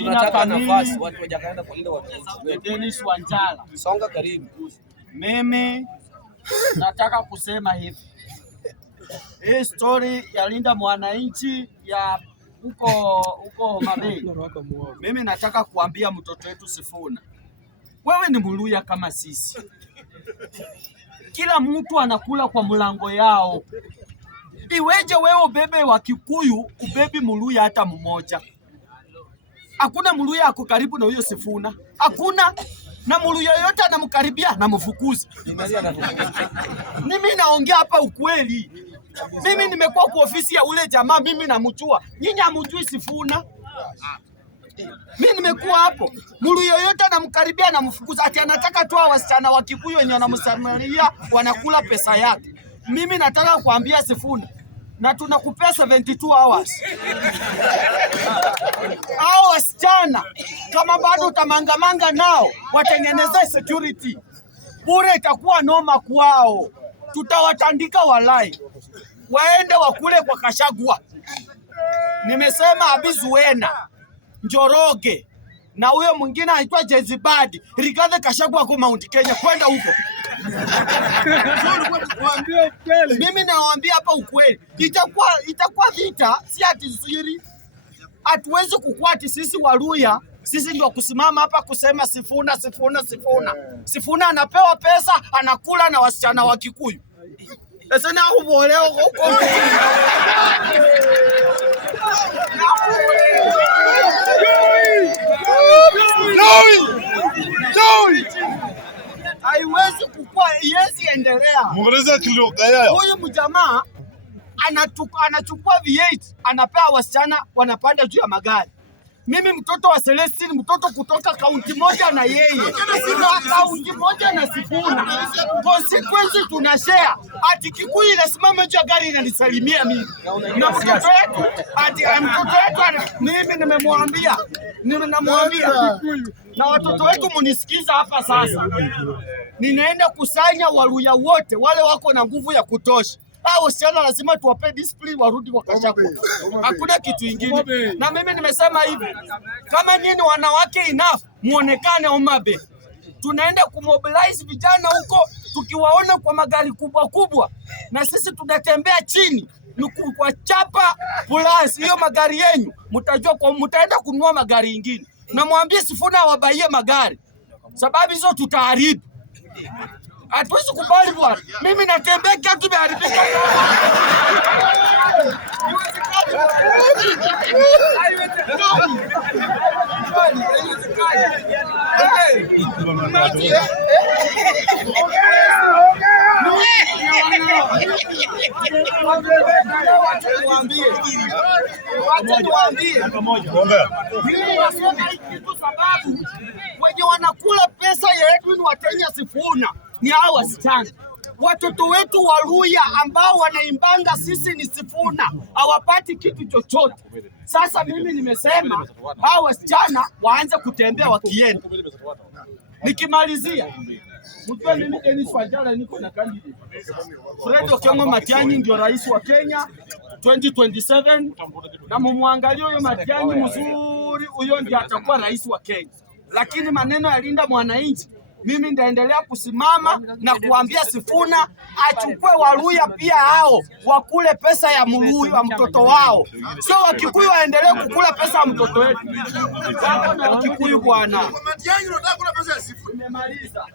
Tunataka nafasi watu wajakaenda kulinda watu wetu. Dennis Wanjala. Songa karibu. Mimi nataka kusema hivi. Hii story ya Linda Mwananchi ya huko Mabei. Mimi nataka kuambia mtoto wetu Sifuna. Wewe ni Muluya kama sisi. Kila mtu anakula kwa mlango yao. Iweje wewe ubebe wa Kikuyu ubebi Muluya hata mmoja? Hakuna Muluya ako karibu na huyo Sifuna. Hakuna. Na Muluya yote anamkaribia na mfukuzi. Mimi naongea hapa ukweli. Mimi nimekuwa kwa ofisi ya ule jamaa, mimi namjua. Nyinyi hamjui Sifuna. Mimi nimekuwa hapo. Muluya yote anamkaribia na mfukuzi. Ati anataka tu wasichana wa Kikuyu wenye wanamsamaria wanakula pesa yake. Mimi nataka kuambia Sifuna, na tunakupea 72 hours. Hao wasichana kama bado utamangamanga nao watengeneze security. Bure itakuwa noma kwao. Tutawatandika walai. Waende wakule kwa Kashagwa. Nimesema Abizuena, Njoroge na huyo mwingine anaitwa Jezibadi. Rigathi Kashagwa kwa Mount Kenya kwenda huko. Mimi nawaambia hapa ukweli. Itakuwa vita, si ati siri. Hatuwezi kukwati sisi Waluya, sisi ndio kusimama hapa kusema Sifuna. Sifuna anapewa pesa, anakula na wasichana wa Kikuyu. Sasa na uboleo huko. Haiwezi kukua, iwezi endelea. Huyu mjamaa anachukua V8, anapea wasichana wanapanda juu ya magari. Mimi mtoto wa Celestine, mtoto kutoka kaunti moja na yeye. Kaunti moja na Sifuna. Consequence tunashare. Ati Kikuyu inasimama juu ya gari inanisalimia mimi. Na mtoto wetu, mimi nimemwambia. Na watoto wetu munisikiza hapa sasa. Ninaenda kusanya Waluya wote wale wako na nguvu ya kutosha. Hao wasichana lazima tuwape discipline warudi kwa Kashagwa. Hakuna kitu kingine. Na mimi nimesema hivi, kama nyinyi wanawake enough muonekane Omabe. Tunaenda kumobilize vijana huko, tukiwaona kwa magari kubwa na sisi tunatembea chini kwa chapa plus hiyo magari yenu mtajua kwa mtaenda kununua magari mengine. Na mwambie Sifuna wabaie magari. Sababu hizo tutaharibu. Hatuwezi kubali bwana. Mimi natembea kiatu kimeharibika. Sababu wenye wanakula pesa ya Edwin Watenya Sifuna ni hao wasichana. Watoto wetu Waluya ambao wanaimbanga sisi ni Sifuna hawapati kitu chochote. Sasa mimi nimesema hao wasichana waanze kutembea wakienda. Nikimalizia, mjue mimi Dennis Wanjala niko na candidate. Fred Okengo Matiang'i ndio rais wa Kenya 2027, na mumwangalie huyo Matiang'i mzuri, huyo ndiye atakuwa rais wa Kenya. Lakini maneno ya Linda Mwananchi, mimi ndaendelea kusimama na kuambia Sifuna achukue Waluya pia hao wakule pesa ya Muluya wa mtoto wao. Sio Wakikuyu waendelee kukula pesa ya mtoto wetu. Wako na Wakikuyu bwana. Nimemaliza.